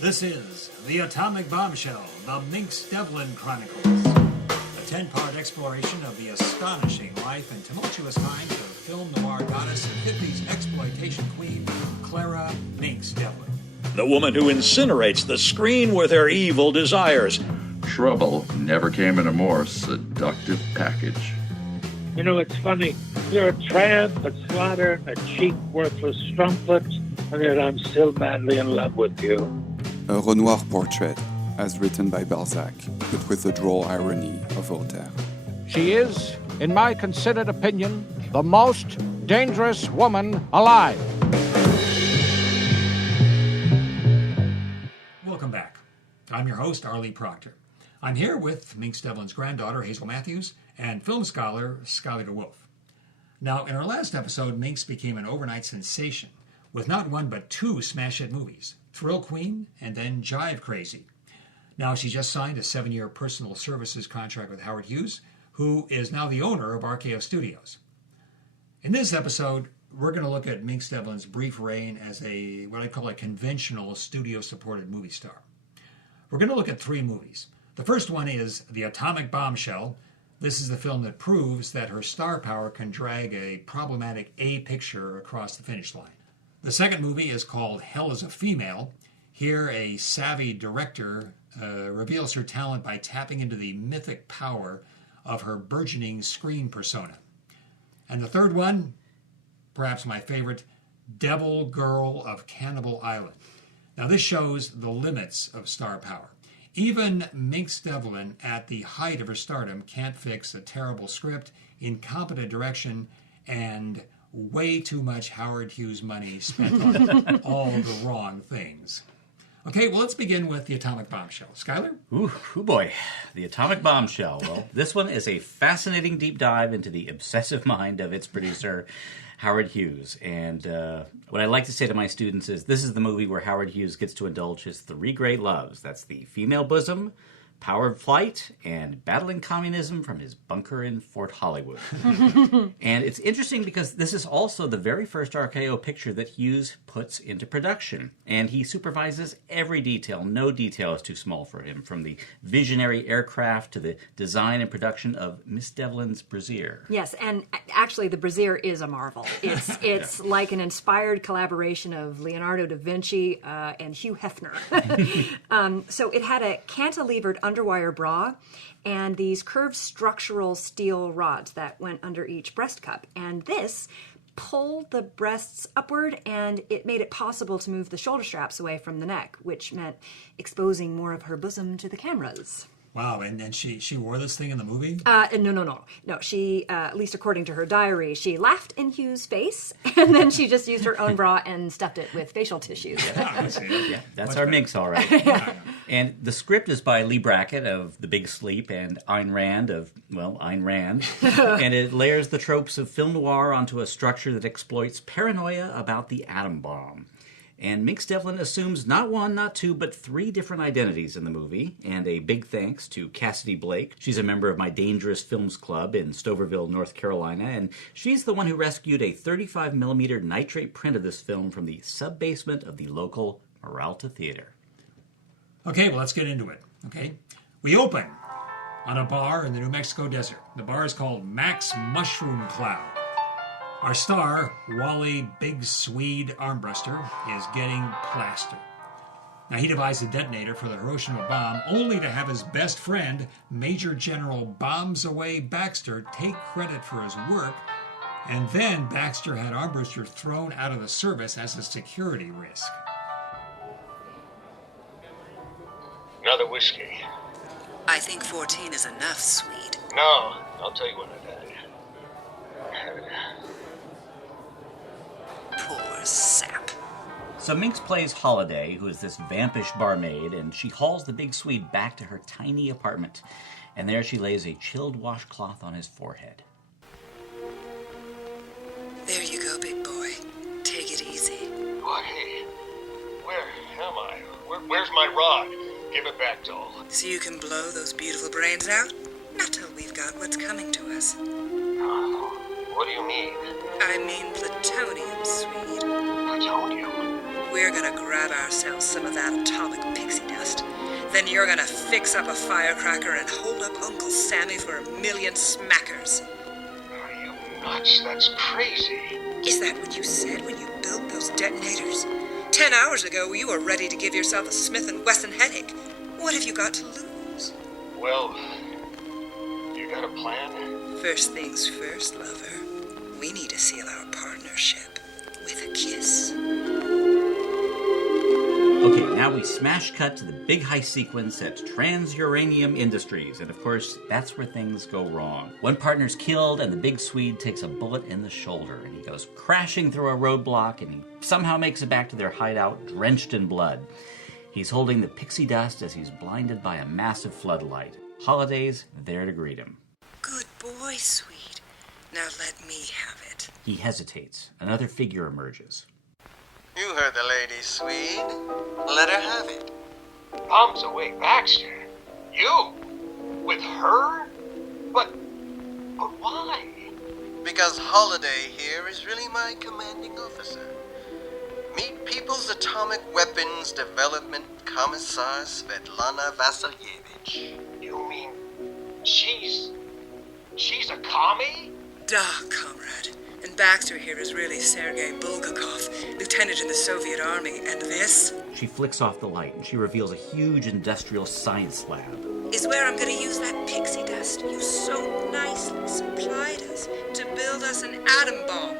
This is The Atomic Bombshell, The Minx Devlin Chronicles, a 10-part exploration of the astonishing life and tumultuous times of film noir goddess and 50s exploitation queen, Clara Minx Devlin. The woman who incinerates the screen with her evil desires. Trouble never came in a more seductive package. You know, it's funny. You're a tramp, a slattern, a cheap, worthless strumpet, and yet I'm still madly in love with you. A Renoir portrait, as written by Balzac, but with the droll irony of Voltaire. She is, in my considered opinion, the most dangerous woman alive. Welcome back. I'm your host, Arlie Proctor. I'm here with Minx Devlin's granddaughter, Hazel Matthews, and film scholar, Skylar DeWolf. Now, in our last episode, Minx became an overnight sensation with not one but two smash hit movies, Thrill Queen and then Jive Crazy. Now, she just signed a 7-year personal services contract with Howard Hughes, who is now the owner of RKO Studios. In this episode, we're going to look at Minx Devlin's brief reign as what I call a conventional studio-supported movie star. We're going to look at 3 movies. The first one is The Atomic Bombshell. This is the film that proves that her star power can drag a problematic A picture across the finish line. The second movie is called Hell is a Female. Here, a savvy director reveals her talent by tapping into the mythic power of her burgeoning screen persona. And the third one, perhaps my favorite, Devil Girl of Cannibal Island. Now, this shows the limits of star power. Even Minx Devlin, at the height of her stardom, can't fix a terrible script, incompetent direction, and way too much Howard Hughes money spent on all the wrong things. Okay, well, let's begin with The Atomic Bombshell. Skylar? Ooh, boy. The Atomic Bombshell. Well, this one is a fascinating deep dive into the obsessive mind of its producer, Howard Hughes. And what I like to say to my students is this is the movie where Howard Hughes gets to indulge his 3 great loves. That's the female bosom, power of flight, and battling communism from his bunker in Fort Hollywood. And it's interesting because this is also the very first RKO picture that Hughes puts into production. And he supervises every detail. No detail is too small for him, from the visionary aircraft to the design and production of Miss Devlin's brassiere. Yes, and actually the brassiere is a marvel. It's like an inspired collaboration of Leonardo da Vinci and Hugh Hefner. So it had a cantilevered underwire bra and these curved structural steel rods that went under each breast cup. And this pulled the breasts upward, and it made it possible to move the shoulder straps away from the neck, which meant exposing more of her bosom to the cameras. Wow, and she wore this thing in the movie? No, she, at least according to her diary, she laughed in Hughes' face, and then she just used her own bra and stuffed it with facial tissues. Yeah, that's our Minx, all right. Yeah. And the script is by Lee Brackett of The Big Sleep and Ayn Rand of, Ayn Rand. And it layers the tropes of film noir onto a structure that exploits paranoia about the atom bomb. And Minx Devlin assumes not 1, not 2, but 3 different identities in the movie. And a big thanks to Cassidy Blake. She's a member of my Dangerous Films Club in Stoverville, North Carolina. And she's the one who rescued a 35mm nitrate print of this film from the sub-basement of the local Peralta Theater. Okay, well, let's get into it. Okay, we open on a bar in the New Mexico desert. The bar is called Max Mushroom Cloud. Our star, Wally Big Swede Armbruster, is getting plastered. Now, he devised a detonator for the Hiroshima bomb, only to have his best friend, Major General Bombs Away Baxter, take credit for his work, and then Baxter had Armbruster thrown out of the service as a security risk. Another whiskey. I think 14 is enough, Swede. No, I'll tell you when I've had it. Poor sap. So Minx plays Holiday, who is this vampish barmaid, and she hauls the Big Swede back to her tiny apartment. And there she lays a chilled washcloth on his forehead. There you go, big boy. Take it easy. Well, hey, where am I? Where's my rod? Give it back, doll. So you can blow those beautiful brains out? Not till we've got what's coming to us. What do you mean? I mean plutonium, Swede. Plutonium? We're gonna grab ourselves some of that atomic pixie dust. Then you're gonna fix up a firecracker and hold up Uncle Sammy for 1,000,000 smackers. Are you nuts? That's crazy. Is that what you said when you built those detonators? 10 hours ago, you were ready to give yourself a Smith & Wesson headache. What have you got to lose? Well, you got a plan? First things first, lover. We need to seal our partnership with a kiss. Okay, now we smash cut to the big heist sequence at Transuranium Industries, and of course, that's where things go wrong. One partner's killed, and the big Swede takes a bullet in the shoulder, and he goes crashing through a roadblock, and he somehow makes it back to their hideout drenched in blood. He's holding the pixie dust as he's blinded by a massive floodlight. Holiday's there to greet him. Good boy, Swede. Now let me have it. He hesitates. Another figure emerges. You heard the lady, Swede. Let her have it. Bombs away, Baxter. You? With her? But why? Because Holiday here is really my commanding officer. Meet People's Atomic Weapons Development Commissar Svetlana Vasilyevich. You mean she's a commie? Duh, comrade. And Baxter here is really Sergei Bulgakov, lieutenant in the Soviet Army, and this She flicks off the light, and she reveals a huge industrial science lab. is where I'm going to use that pixie dust you so nicely supplied us to build us an atom bomb.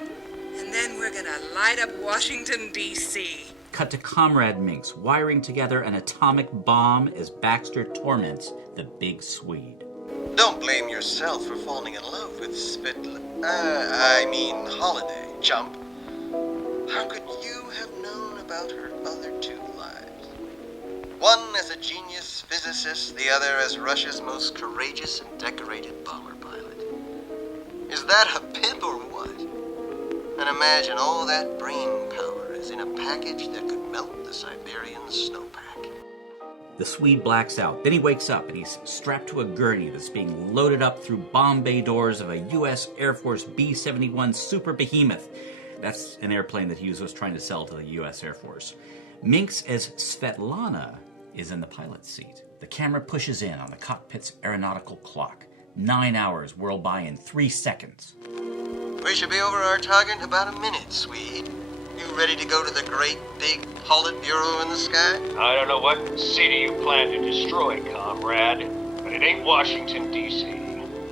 And then we're going to light up Washington, D.C. Cut to Comrade Minx wiring together an atomic bomb as Baxter torments the big Swede. Don't blame yourself for falling in love with Holiday, chump. How could you have known about her other two lives? One as a genius physicist, the other as Russia's most courageous and decorated bomber pilot. Is that a pimp or what? And imagine all that brain power is in a package that could melt the Siberian snowpack. The Swede blacks out. Then he wakes up and he's strapped to a gurney that's being loaded up through bomb bay doors of a U.S. Air Force B-71 Super Behemoth. That's an airplane that Hughes was trying to sell to the U.S. Air Force. Minx as Svetlana is in the pilot's seat. The camera pushes in on the cockpit's aeronautical clock. 9 hours whirl by in 3 seconds. We should be over our target in about a minute, Swede. You ready to go to the great big Politburo in the sky? I don't know what city you plan to destroy, comrade, but it ain't Washington, D.C.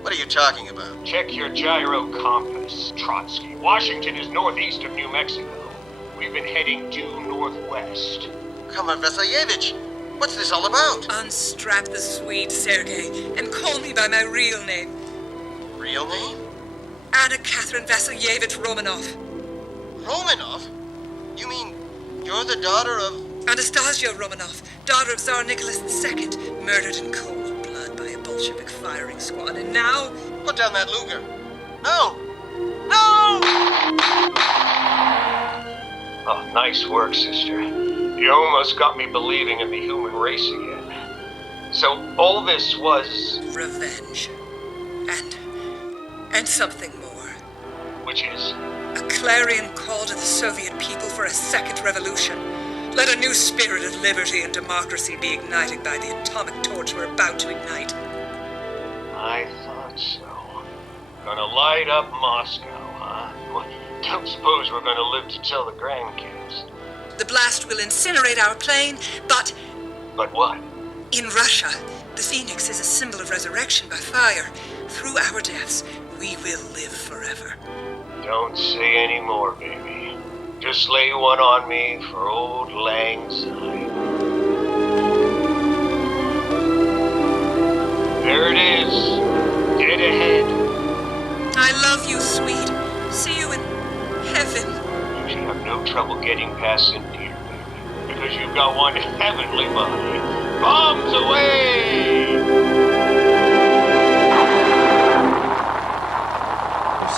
What are you talking about? Check your gyro compass, Trotsky. Washington is northeast of New Mexico. We've been heading due northwest. Comrade Vasilyevich, what's this all about? Unstrap the Swede, Sergei, and call me by my real name. Real name? Anna Catherine Vasilyevich Romanov. Romanov? You mean you're the daughter of... Anastasia Romanov, daughter of Tsar Nicholas II, murdered in cold blood by a Bolshevik firing squad, and now... Put down that Luger. No! No! Oh, nice work, sister. You almost got me believing in the human race again. So all this was... revenge. And something more. Which is? A clarion call to the Soviet people for a second revolution. Let a new spirit of liberty and democracy be ignited by the atomic torch we're about to ignite. I thought so. Gonna light up Moscow, huh? Well, don't suppose we're gonna live to tell the grandkids. The blast will incinerate our plane, but... But what? In Russia, the Phoenix is a symbol of resurrection by fire. Through our deaths, we will live forever. Don't say any more, baby. Just lay one on me for old Lang Syne. There it is. Dead ahead. I love you, Swede. See you in heaven. You should have no trouble getting past St. Peter, baby. Because you've got one heavenly body. Bombs away!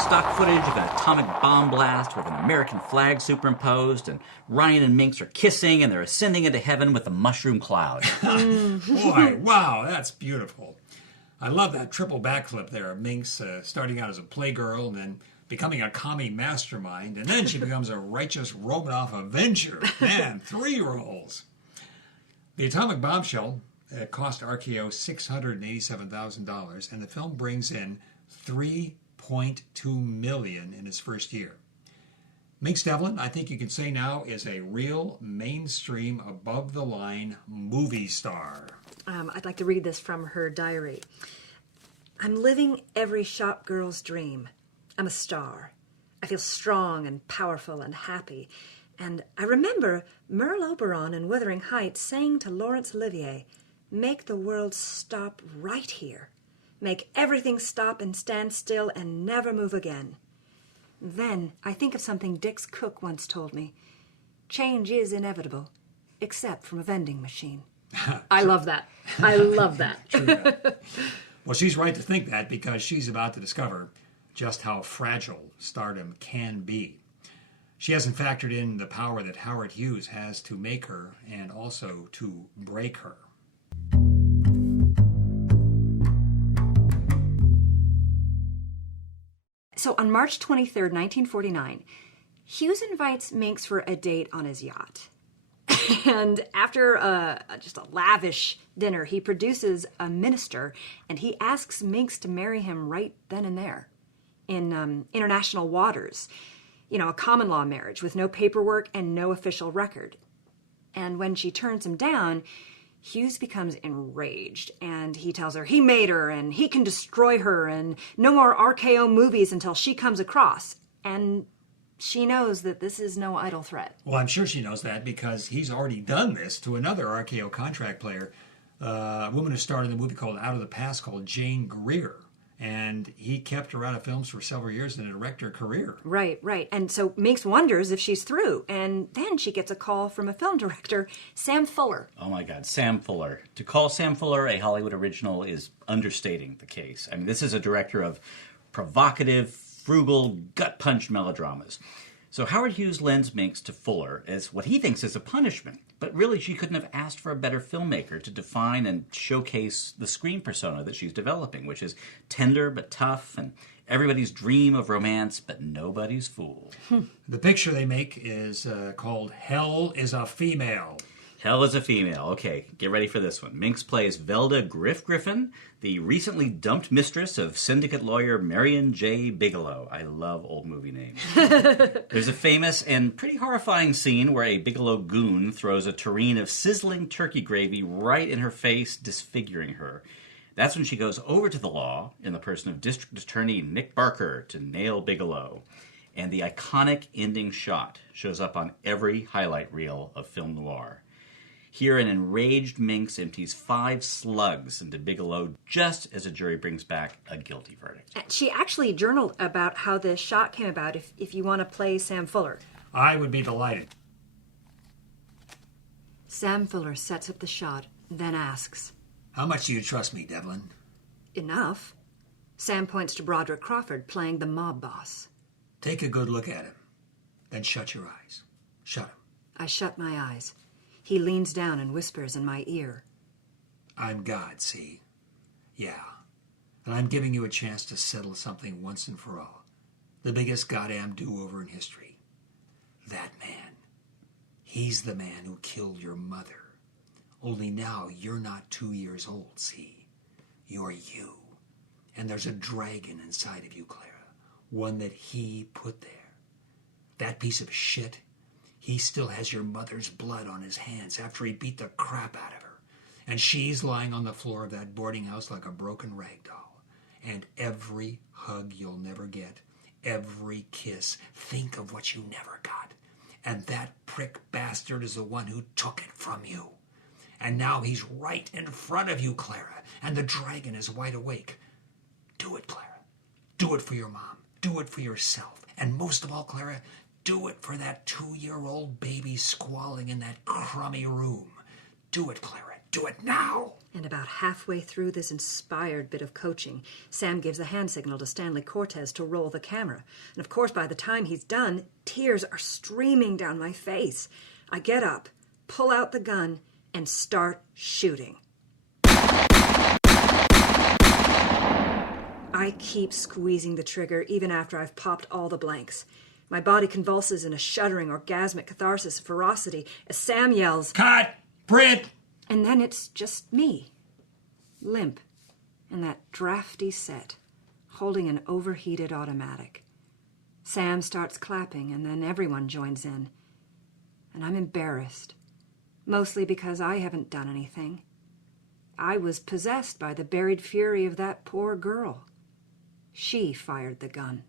Stock footage of an atomic bomb blast with an American flag superimposed, and Ryan and Minx are kissing, and they're ascending into heaven with a mushroom cloud. Boy, wow, that's beautiful. I love that triple backflip there of Minx starting out as a playgirl and then becoming a commie mastermind, and then she becomes a righteous Romanoff Avenger. Man, 3 roles. The Atomic Bombshell cost RKO $687,000, and the film brings in $3.2 million in its first year. Minx Devlin, I think you can say now, is a real mainstream, above-the-line movie star. I'd like to read this from her diary. I'm living every shop girl's dream. I'm a star. I feel strong and powerful and happy. And I remember Merle Oberon in Wuthering Heights saying to Laurence Olivier, make the world stop right here. Make everything stop and stand still and never move again. Then I think of something Dix Cook once told me. Change is inevitable, except from a vending machine. I love that. I love that. True that. Well, she's right to think that because she's about to discover just how fragile stardom can be. She hasn't factored in the power that Howard Hughes has to make her and also to break her. So on March 23rd, 1949, Hughes invites Minx for a date on his yacht. And after just a lavish dinner, he produces a minister, and he asks Minx to marry him right then and there in international waters. You know, a common law marriage with no paperwork and no official record. And when she turns him down, Hughes becomes enraged, and he tells her he made her, and he can destroy her, and no more RKO movies until she comes across. And she knows that this is no idle threat. Well, I'm sure she knows that because he's already done this to another RKO contract player, a woman who starred in a movie called Out of the Past called Jane Greer. And he kept her out of films for several years in a director career. Right, right. And so Minx wonders if she's through. And then she gets a call from a film director, Sam Fuller. Oh my God, Sam Fuller. To call Sam Fuller a Hollywood original is understating the case. I mean, this is a director of provocative, frugal, gut-punch melodramas. So Howard Hughes lends Minx to Fuller as what he thinks is a punishment. But really, she couldn't have asked for a better filmmaker to define and showcase the screen persona that she's developing, which is tender but tough and everybody's dream of romance, but nobody's fool. The picture they make is called Hell is a Female. Hell is a Female. Okay, get ready for this one. Minx plays Velda Griffin, the recently dumped mistress of syndicate lawyer Marion J. Bigelow. I love old movie names. There's a famous and pretty horrifying scene where a Bigelow goon throws a tureen of sizzling turkey gravy right in her face, disfiguring her. That's when she goes over to the law in the person of District Attorney Nick Barker to nail Bigelow. And the iconic ending shot shows up on every highlight reel of film noir. Here, an enraged Minx empties 5 slugs into Bigelow just as a jury brings back a guilty verdict. She actually journaled about how the shot came about if you want to play Sam Fuller. I would be delighted. Sam Fuller sets up the shot, then asks, How much do you trust me, Devlin? Enough. Sam points to Broderick Crawford playing the mob boss. Take a good look at him. Then shut your eyes. Shut them. I shut my eyes. He leans down and whispers in my ear. I'm God, see? Yeah. And I'm giving you a chance to settle something once and for all. The biggest goddamn do-over in history. That man. He's the man who killed your mother. Only now you're not 2 years old, see? You're you. And there's a dragon inside of you, Clara. One that he put there. That piece of shit, he still has your mother's blood on his hands after he beat the crap out of her. And she's lying on the floor of that boarding house like a broken rag doll. And every hug you'll never get, every kiss, think of what you never got. And that prick bastard is the one who took it from you. And now he's right in front of you, Clara. And the dragon is wide awake. Do it, Clara. Do it for your mom. Do it for yourself. And most of all, Clara, do it for that 2-year-old baby squalling in that crummy room. Do it, Clara. Do it now. And about halfway through this inspired bit of coaching, Sam gives a hand signal to Stanley Cortez to roll the camera. And of course, by the time he's done, tears are streaming down my face. I get up, pull out the gun, and start shooting. I I keep squeezing the trigger even after I've popped all the blanks. My body convulses in a shuddering, orgasmic catharsis of ferocity as Sam yells, "Cut! Print!" And then it's just me, limp, in that drafty set, holding an overheated automatic. Sam starts clapping, and then everyone joins in. And I'm embarrassed, mostly because I haven't done anything. I was possessed by the buried fury of that poor girl. She fired the gun.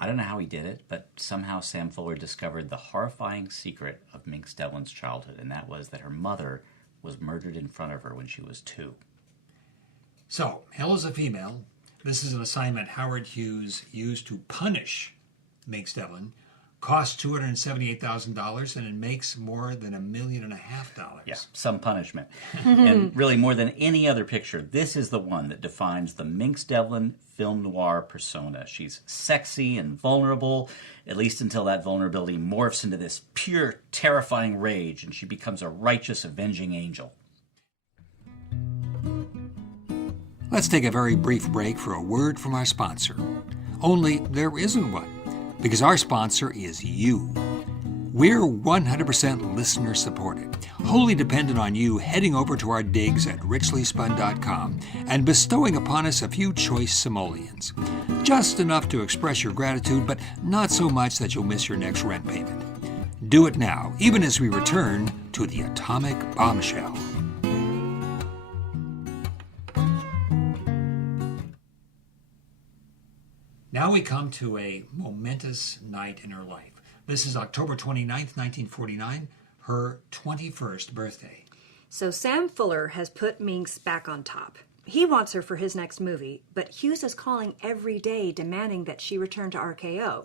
I don't know how he did it, but somehow Sam Fuller discovered the horrifying secret of Minx Devlin's childhood, and that was that her mother was murdered in front of her when she was 2. So, Hell is a Female. This is an assignment Howard Hughes used to punish Minx Devlin. Costs $278,000, and it makes more than $1.5 million. Yeah, some punishment. And really, more than any other picture, this is the one that defines the Minx Devlin film noir persona. She's sexy and vulnerable, at least until that vulnerability morphs into this pure, terrifying rage, and she becomes a righteous, avenging angel. Let's take a very brief break for a word from our sponsor. Only there isn't one, because our sponsor is you. We're 100% listener supported, wholly dependent on you heading over to our digs at richlyspun.com and bestowing upon us a few choice simoleons. Just enough to express your gratitude, but not so much that you'll miss your next rent payment. Do it now, even as we return to the Atomic Bombshell. Now we come to a momentous night in her life. This is October 29th, 1949, her 21st birthday. So Sam Fuller has put Minx back on top. He wants her for his next movie, but Hughes is calling every day demanding that she return to RKO.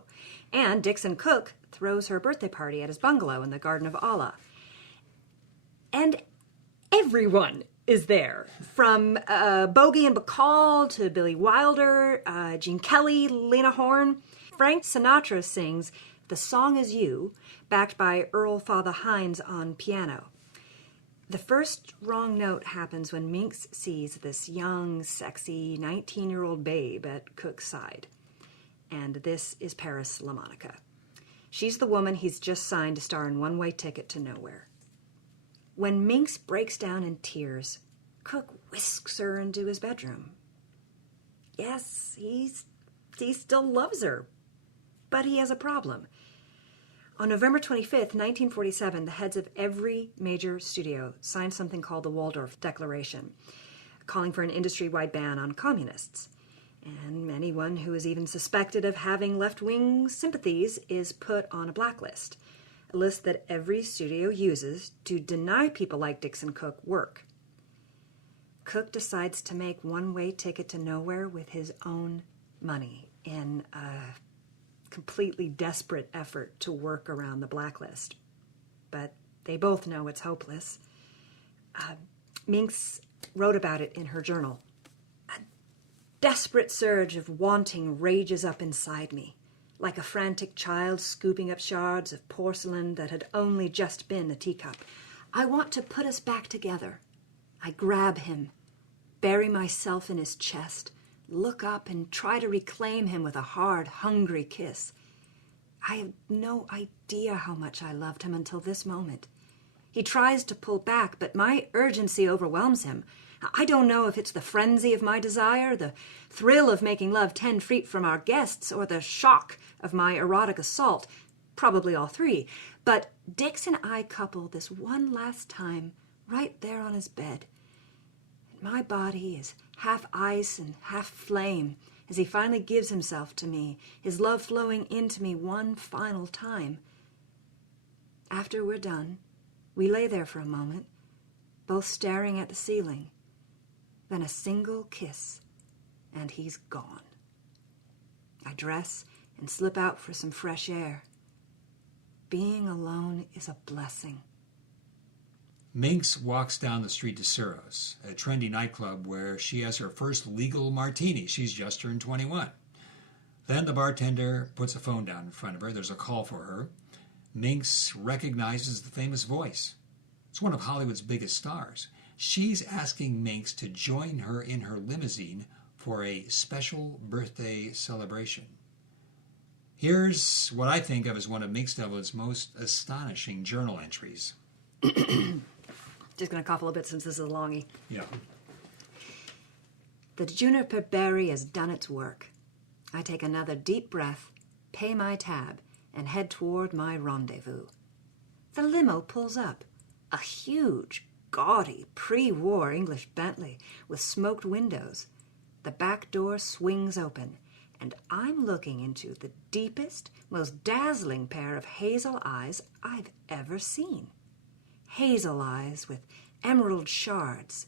And Dixon Cook throws her birthday party at his bungalow in the Garden of Allah. And everyone is there, from Bogey and Bacall to Billy Wilder, Gene Kelly, Lena Horne. Frank Sinatra sings "The Song Is You," backed by Earl Father Hines on piano. The first wrong note happens when Minx sees this young, sexy 19-year-old babe at Cook's side. And this is Paris LaMonica. She's the woman he's just signed to star in One Way Ticket to Nowhere. When Minx breaks down in tears, Cook whisks her into his bedroom. Yes, he still loves her, but he has a problem. On November 25th, 1947, the heads of every major studio signed something called the Waldorf Declaration, calling for an industry-wide ban on communists. And anyone who is even suspected of having left-wing sympathies is put on a blacklist, a list that every studio uses to deny people like Dixon Cook work. Cook decides to make One Way Ticket to Nowhere with his own money in a completely desperate effort to work around the blacklist. But they both know it's hopeless. Minx wrote about it in her journal. A desperate surge of wanting rages up inside me, like a frantic child scooping up shards of porcelain that had only just been a teacup. I want to put us back together. I grab him, bury myself in his chest, look up and try to reclaim him with a hard, hungry kiss. I have no idea how much I loved him until this moment. He tries to pull back, but my urgency overwhelms him. I don't know if it's the frenzy of my desire, the thrill of making love 10 feet from our guests, or the shock of my erotic assault, probably all three. But Dix and I couple this one last time right there on his bed. My body is half ice and half flame as he finally gives himself to me, his love flowing into me one final time. After we're done, we lay there for a moment, both staring at the ceiling. Then a single kiss, and he's gone. I dress and slip out for some fresh air. Being alone is a blessing. Minx walks down the street to Suros, a trendy nightclub where she has her first legal martini. She's just turned 21. Then the bartender puts a phone down in front of her. There's a call for her. Minx recognizes the famous voice. It's one of Hollywood's biggest stars. She's asking Minx to join her in her limousine for a special birthday celebration. Here's what I think of as one of Minx Devlin's most astonishing journal entries. Just going to cough a little bit since this is a longie. Yeah. The juniper berry has done its work. I take another deep breath, pay my tab, and head toward my rendezvous. The limo pulls up, a huge, gaudy, pre-war English Bentley with smoked windows. The back door swings open, and I'm looking into the deepest, most dazzling pair of hazel eyes I've ever seen. Hazel eyes with emerald shards,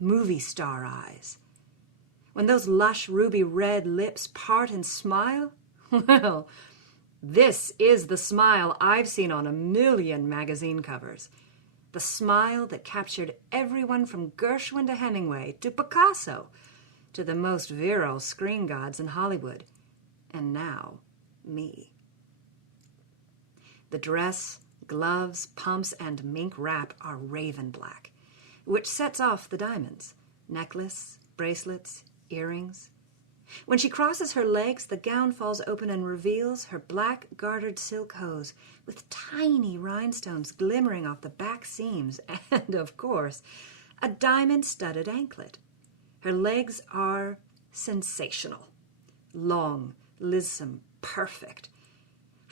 movie star eyes. When those lush ruby red lips part and smile, well, this is the smile I've seen on a million magazine covers. The smile that captured everyone from Gershwin to Hemingway to Picasso to the most virile screen gods in Hollywood. And now, me. The dress, gloves, pumps, and mink wrap are raven black, which sets off the diamonds, necklace, bracelets, earrings. When she crosses her legs, the gown falls open and reveals her black gartered silk hose with tiny rhinestones glimmering off the back seams and, of course, a diamond-studded anklet. Her legs are sensational, long, lissom, perfect.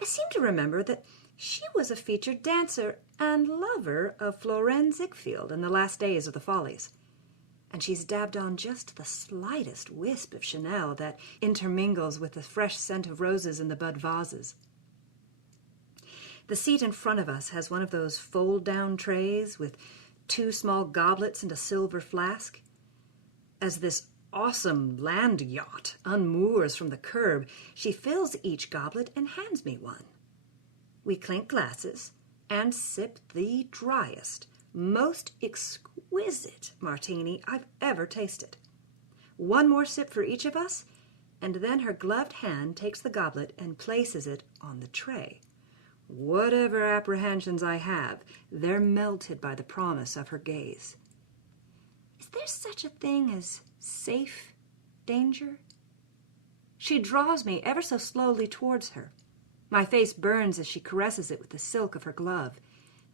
I seem to remember that she was a featured dancer and lover of Florine Ziegfeld in the last days of the Follies. And she's dabbed on just the slightest wisp of Chanel that intermingles with the fresh scent of roses in the bud vases. The seat in front of us has one of those fold-down trays with 2 small goblets and a silver flask. As this awesome land yacht unmoors from the curb, she fills each goblet and hands me one. We clink glasses and sip the driest, most exquisite martini I've ever tasted. One more sip for each of us, and then her gloved hand takes the goblet and places it on the tray. Whatever apprehensions I have, they're melted by the promise of her gaze. Is there such a thing as safe danger? She draws me ever so slowly towards her. My face burns as she caresses it with the silk of her glove.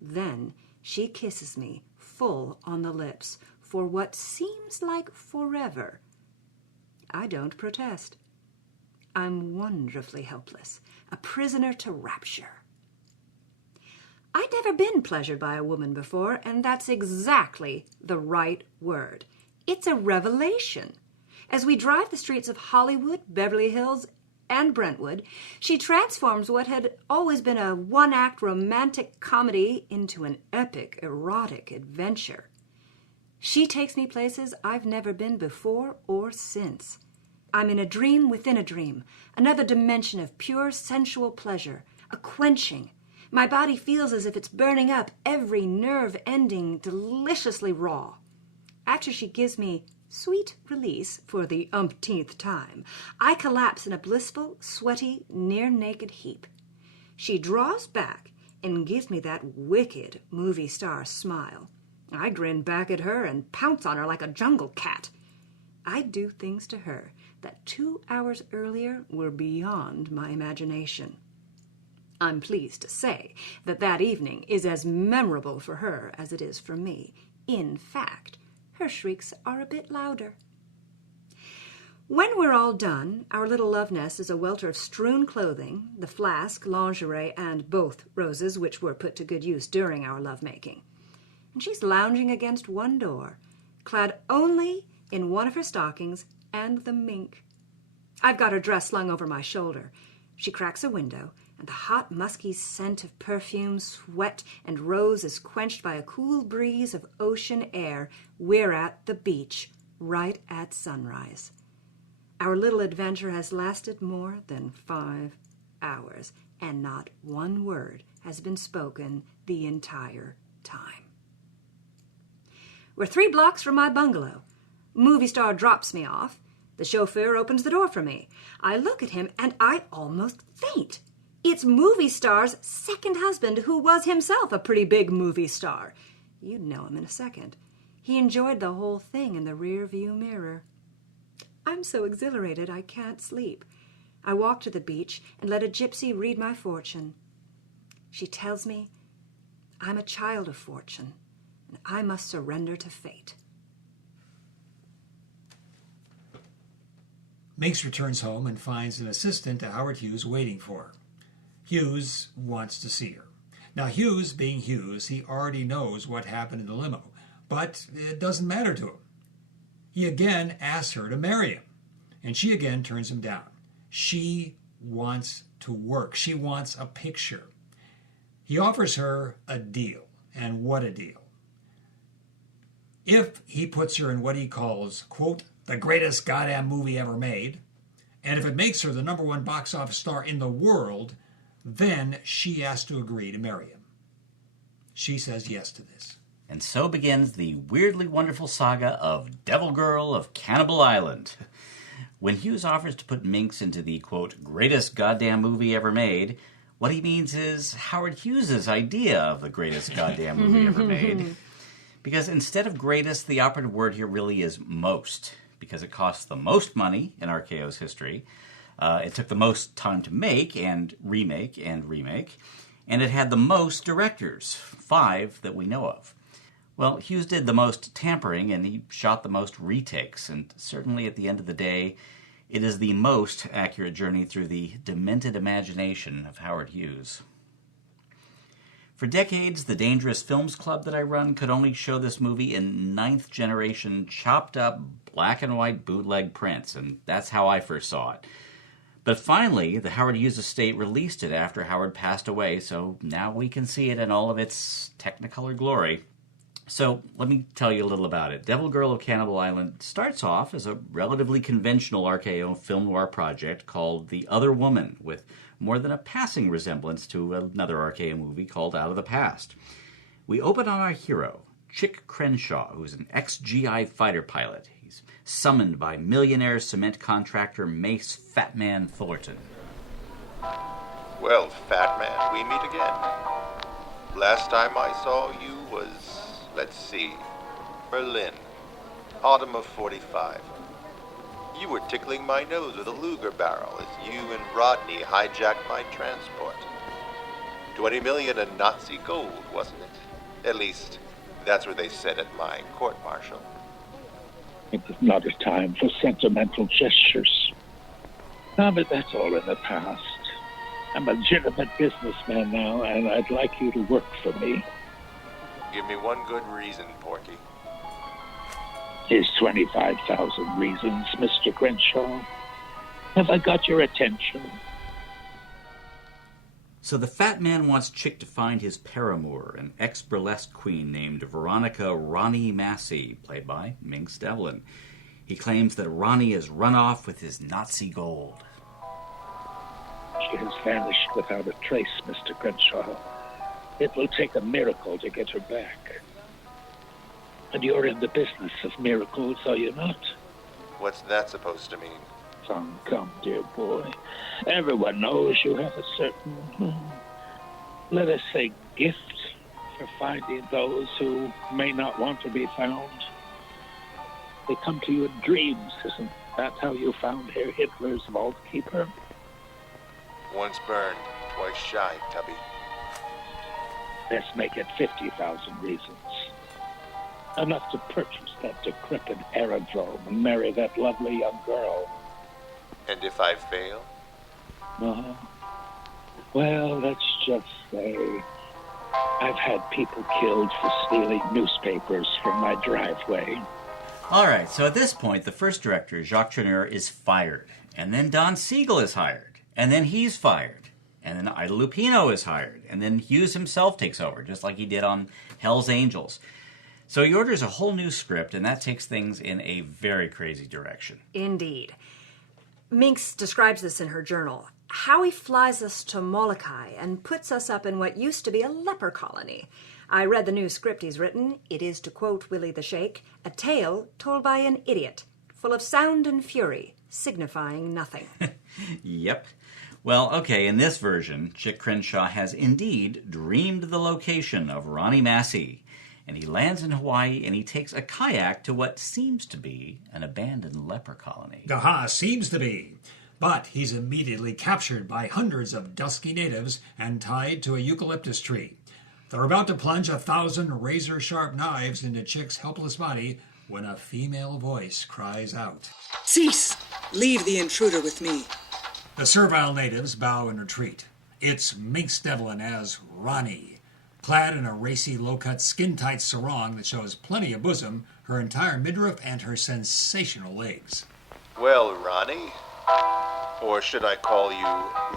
Then she kisses me full on the lips for what seems like forever. I don't protest. I'm wonderfully helpless, a prisoner to rapture. I'd never been pleasured by a woman before, and that's exactly the right word. It's a revelation. As we drive the streets of Hollywood, Beverly Hills, and Brentwood, she transforms what had always been a one-act romantic comedy into an epic, erotic adventure. She takes me places I've never been before or since. I'm in a dream within a dream, another dimension of pure sensual pleasure, a quenching. My body feels as if it's burning up, every nerve ending deliciously raw. After she gives me sweet release for the umpteenth time, I collapse in a blissful, sweaty, near-naked heap. She draws back and gives me that wicked movie star smile. I grin back at her and pounce on her like a jungle cat. I do things to her that 2 hours earlier were beyond my imagination. I'm pleased to say that that evening is as memorable for her as it is for me. In fact, her shrieks are a bit louder. When we're all done, our little love nest is a welter of strewn clothing, the flask, lingerie, and both roses, which were put to good use during our lovemaking. And she's lounging against one door, clad only in one of her stockings and the mink. I've got her dress slung over my shoulder. She cracks a window, and the hot, musky scent of perfume, sweat, and rose is quenched by a cool breeze of ocean air. We're at the beach, right at sunrise. Our little adventure has lasted more than 5 hours, and not one word has been spoken the entire time. We're 3 blocks from my bungalow. Movie star drops me off. The chauffeur opens the door for me. I look at him, and I almost faint. It's movie star's second husband, who was himself a pretty big movie star. You'd know him in a second. He enjoyed the whole thing in the rear-view mirror. I'm so exhilarated I can't sleep. I walk to the beach and let a gypsy read my fortune. She tells me I'm a child of fortune, and I must surrender to fate. Minx returns home and finds an assistant to Howard Hughes waiting for her. Hughes wants to see her. Now, Hughes, being Hughes, he already knows what happened in the limo, but it doesn't matter to him. He again asks her to marry him, and she again turns him down. She wants to work. She wants a picture. He offers her a deal, and what a deal. If he puts her in what he calls, quote, the greatest goddamn movie ever made, and if it makes her the #1 box office star in the world, then she has to agree to marry him. She says yes to this. And so begins the weirdly wonderful saga of Devil Girl of Cannibal Island. When Hughes offers to put Minx into the, quote, greatest goddamn movie ever made, what he means is Howard Hughes' idea of the greatest goddamn movie ever made. Because instead of greatest, the operative word here really is most, because it costs the most money in RKO's history. It took the most time to make, and remake, and it had the most directors, 5 that we know of. Well, Hughes did the most tampering, and he shot the most retakes, and certainly at the end of the day, it is the most accurate journey through the demented imagination of Howard Hughes. For decades, the Dangerous Films Club that I run could only show this movie in 9th generation chopped up black and white bootleg prints, and that's how I first saw it. But finally, the Howard Hughes estate released it after Howard passed away, so now we can see it in all of its Technicolor glory. So let me tell you a little about it. Devil Girl of Cannibal Island starts off as a relatively conventional RKO film noir project called The Other Woman, with more than a passing resemblance to another RKO movie called Out of the Past. We open on our hero, Chick Crenshaw, who's an ex-GI fighter pilot. He's summoned by millionaire cement contractor Mace Fatman Thornton. Well, Fat Man, we meet again. Last time I saw you was, let's see, Berlin, autumn of 45. You were tickling my nose with a Luger barrel as you and Rodney hijacked my transport. 20 million in Nazi gold, wasn't it? At least, that's what they said at my court-martial. It was not a time for sentimental gestures. But that's all in the past. I'm a legitimate businessman now, and I'd like you to work for me. Give me one good reason, Porky. Here's 25,000 reasons, Mr. Crenshaw. Have I got your attention? So the fat man wants Chick to find his paramour, an ex-burlesque queen named Veronica Ronnie Massey, played by Minx Devlin. He claims that Ronnie has run off with his Nazi gold. She has vanished without a trace, Mr. Crenshaw. It will take a miracle to get her back. And you're in the business of miracles, are you not? What's that supposed to mean? Come, dear boy. Everyone knows you have a certain, let us say, gift for finding those who may not want to be found. They come to you in dreams. Isn't that how you found Herr Hitler's vault keeper? Once burned, twice shy, Tubby. Let's make it 50,000 reasons. Enough to purchase that decrepit aerodrome and marry that lovely young girl. And if I fail? Well, let's just say I've had people killed for stealing newspapers from my driveway. All right, so at this point, the first director, Jacques Tourneur, is fired. And then Don Siegel is hired. And then he's fired. And then Ida Lupino is hired. And then Hughes himself takes over, just like he did on Hell's Angels. So he orders a whole new script, and that takes things in a very crazy direction. Indeed. Minx describes this in her journal. How he flies us to Molokai and puts us up in what used to be a leper colony. I read the new script he's written. It is, to quote Willie the Shake, a tale told by an idiot, full of sound and fury, signifying nothing. Yep. Well, okay, in this version, Chick Crenshaw has indeed dreamed the location of Ronnie Massey. And he lands in Hawaii and he takes a kayak to what seems to be an abandoned leper colony. Gaha seems to be. But he's immediately captured by hundreds of dusky natives and tied to a eucalyptus tree. They're about to plunge 1,000 razor-sharp knives into Chick's helpless body when a female voice cries out. Cease! Leave the intruder with me. The servile natives bow and retreat. It's Minx Devlin as Ronnie, clad in a racy, low-cut, skin-tight sarong that shows plenty of bosom, her entire midriff, and her sensational legs. Well, Ronnie, or should I call you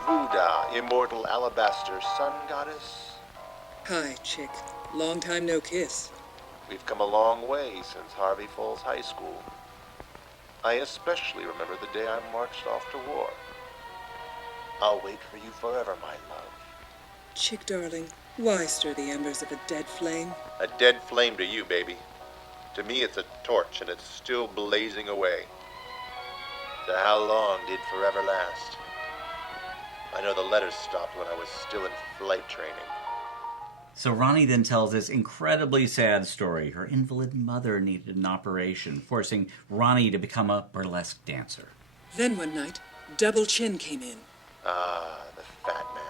Vuda, immortal alabaster sun goddess? Hi, Chick. Long time no kiss. We've come a long way since Harvey Falls High School. I especially remember the day I marched off to war. I'll wait for you forever, my love. Chick, darling, why stir the embers of a dead flame? A dead flame to you, baby. To me, it's a torch, and it's still blazing away. So how long did forever last? I know the letters stopped when I was still in flight training. So Ronnie then tells this incredibly sad story. Her invalid mother needed an operation, forcing Ronnie to become a burlesque dancer. Then one night, Double Chin came in. Ah, the fat man.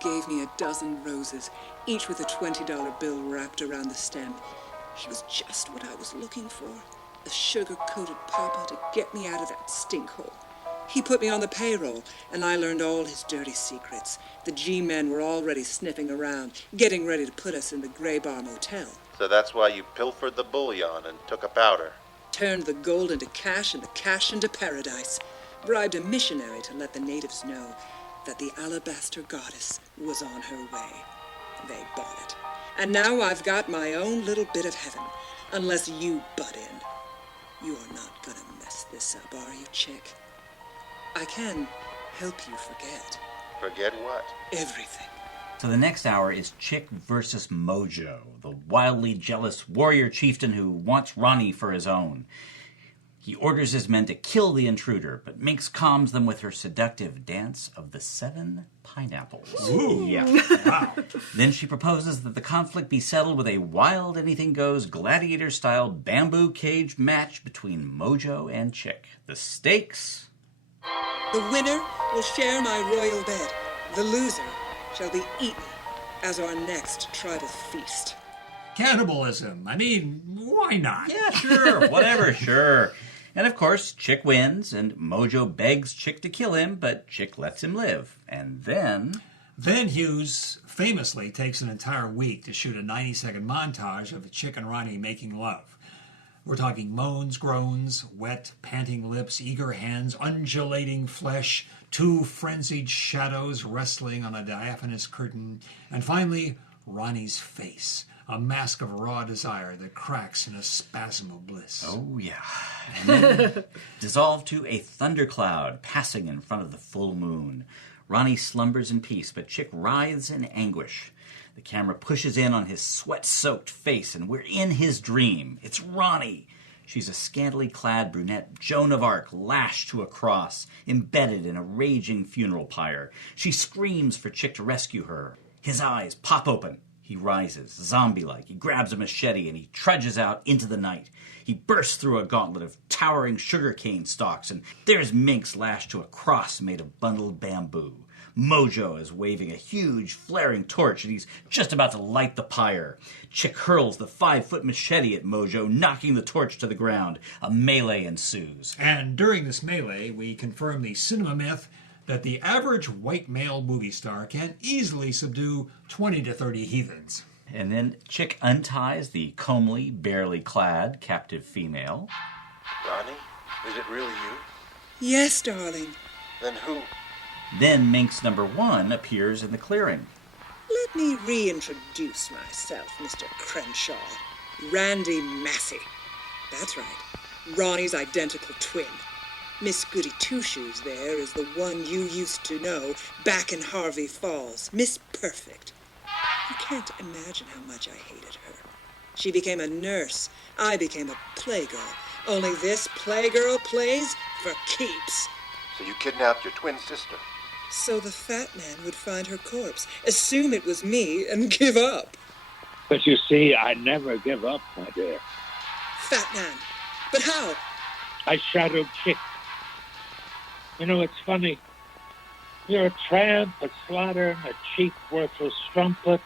Gave me a dozen roses, each with a $20 bill wrapped around the stem. He was just what I was looking for. A sugar-coated papa to get me out of that stinkhole. He put me on the payroll, and I learned all his dirty secrets. The G-men were already sniffing around, getting ready to put us in the Grey Bar Motel. So that's why you pilfered the bullion and took a powder. Turned the gold into cash and the cash into paradise. Bribed a missionary to let the natives know that the alabaster goddess was on her way. They bought it. And now I've got my own little bit of heaven, unless you butt in. You are not gonna mess this up, are you, Chick? I can help you forget. Forget what? Everything. So the next hour is Chick versus Mojo, the wildly jealous warrior chieftain who wants Ronnie for his own. He orders his men to kill the intruder, but Minx calms them with her seductive dance of the 7 pineapples. Ooh. Yeah. Wow. Then she proposes that the conflict be settled with a wild anything-goes gladiator-style bamboo cage match between Mojo and Chick. The stakes... The winner will share my royal bed. The loser shall be eaten as our next tribal feast. Cannibalism. I mean, why not? Yeah, sure. Whatever, sure. And of course, Chick wins, and Mojo begs Chick to kill him, but Chick lets him live. And then... Then Hughes famously takes an entire week to shoot a 90-second montage of Chick and Ronnie making love. We're talking moans, groans, wet, panting lips, eager hands, undulating flesh, 2 frenzied shadows wrestling on a diaphanous curtain, and finally, Ronnie's face, a mask of raw desire that cracks in a spasm of bliss. Oh, yeah. And then dissolved to a thundercloud passing in front of the full moon. Ronnie slumbers in peace, but Chick writhes in anguish. The camera pushes in on his sweat-soaked face, and we're in his dream. It's Ronnie. She's a scantily clad brunette Joan of Arc lashed to a cross, embedded in a raging funeral pyre. She screams for Chick to rescue her. His eyes pop open. He rises, zombie-like. He grabs a machete and he trudges out into the night. He bursts through a gauntlet of towering sugarcane stalks, and there's Minx lashed to a cross made of bundled bamboo. Mojo is waving a huge, flaring torch, and he's just about to light the pyre. Chick hurls the 5-foot machete at Mojo, knocking the torch to the ground. A melee ensues. And during this melee, we confirm the cinema myth that the average white male movie star can easily subdue 20 to 30 heathens. And then Chick unties the comely, barely clad captive female. Ronnie, is it really you? Yes, darling. Then who? Then Minx number 1 appears in the clearing. Let me reintroduce myself, Mr. Crenshaw. Randy Massey. That's right. Ronnie's identical twin. Miss Goody Two-Shoes there is the one you used to know back in Harvey Falls. Miss Perfect. You can't imagine how much I hated her. She became a nurse. I became a playgirl. Only this playgirl plays for keeps. So you kidnapped your twin sister? So the fat man would find her corpse, assume it was me, and give up. But you see, I never give up, my dear. Fat man. But how? I shadowed Chick. You know, it's funny. You're a tramp, a slattern, a cheap, worthless strumpet.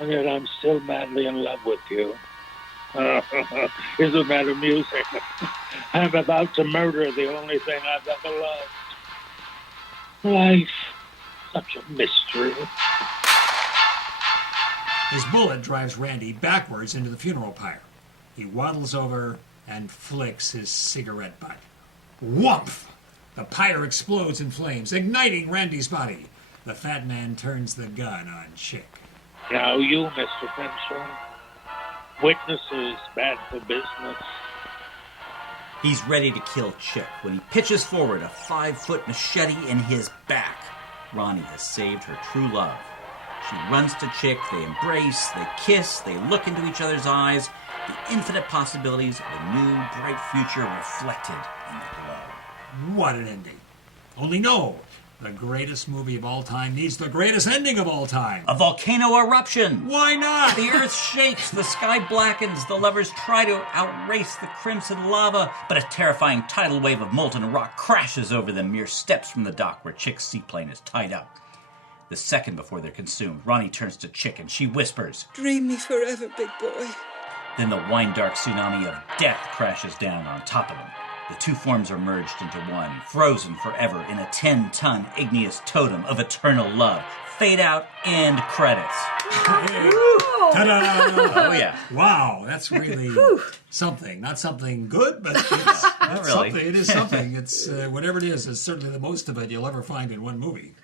And yet I'm still madly in love with you. Isn't that amusing? I'm about to murder the only thing I've ever loved. Life, such a mystery. His bullet drives Randy backwards into the funeral pyre. He waddles over and flicks his cigarette butt. Whumph! The pyre explodes in flames, igniting Randy's body. The fat man turns the gun on Chick. Now you, Mr. Crenshaw. Witnesses bad for business. He's ready to kill Chick when he pitches forward a 5-foot machete in his back. Ronnie has saved her true love. She runs to Chick, they embrace, they kiss, they look into each other's eyes, the infinite possibilities of a new, bright future reflected in the glow. What an ending. Only no, the greatest movie of all time needs the greatest ending of all time. A volcano eruption! Why not? The earth shakes, the sky blackens, the lovers try to outrace the crimson lava, but a terrifying tidal wave of molten rock crashes over them mere steps from the dock where Chick's seaplane is tied up. The second before they're consumed, Ronnie turns to Chick and she whispers, Dream me forever, big boy. Then the wine-dark tsunami of death crashes down on top of them. The two forms are merged into one, frozen forever in a 10-ton igneous totem of eternal love. Fade out, end credits. Ta-da! Oh, yeah. Wow, that's really something. Not something good, but it's Not really. something. It is something. It's whatever it is, it's certainly the most of it you'll ever find in one movie.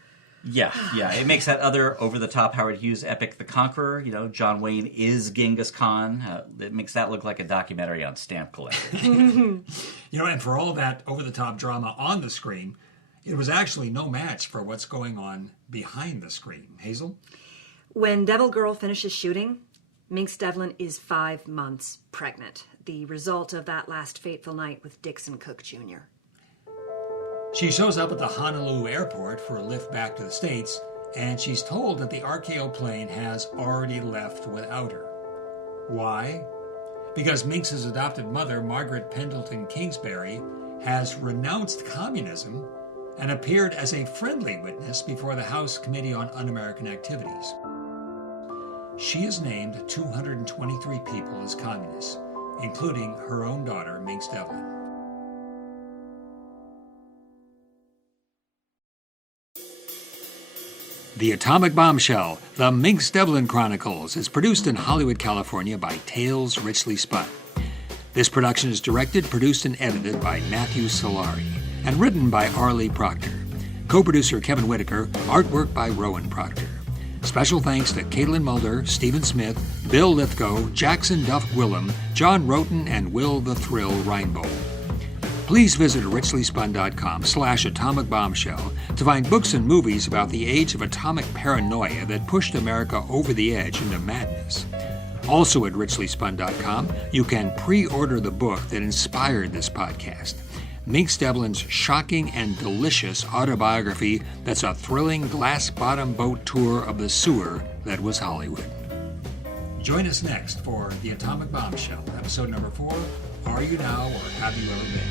Yeah. It makes that other over-the-top Howard Hughes epic, The Conqueror. You know, John Wayne is Genghis Khan. It makes that look like a documentary on stamp collectors. You know, and for all that over-the-top drama on the screen, it was actually no match for what's going on behind the screen. Hazel? When Devil Girl finishes shooting, Minx Devlin is 5 months pregnant, the result of that last fateful night with Dixon Cook Jr. She shows up at the Honolulu airport for a lift back to the States, and she's told that the RKO plane has already left without her. Why? Because Minx's adopted mother, Margaret Pendleton Kingsbury, has renounced communism and appeared as a friendly witness before the House Committee on Un-American Activities. She has named 223 people as communists, including her own daughter, Minx Devlin. The Atomic Bombshell, The Minx Devlin Chronicles, is produced in Hollywood, California by Tales Richly Spun. This production is directed, produced, and edited by Matthew Solari, and written by Arlie Proctor. Co-producer Kevin Whitaker, artwork by Rowan Proctor. Special thanks to Caitlin Mulder, Stephen Smith, Bill Lithgow, Jackson Duff Gwillem, John Roten, and Will the Thrill Reinbold. Please visit richlyspun.com/Atomic Bombshell to find books and movies about the age of atomic paranoia that pushed America over the edge into madness. Also at richlyspun.com, you can pre-order the book that inspired this podcast, Minx Devlin's shocking and delicious autobiography that's a thrilling glass-bottom boat tour of the sewer that was Hollywood. Join us next for The Atomic Bombshell, episode number 4, Are You Now or Have You Ever Been?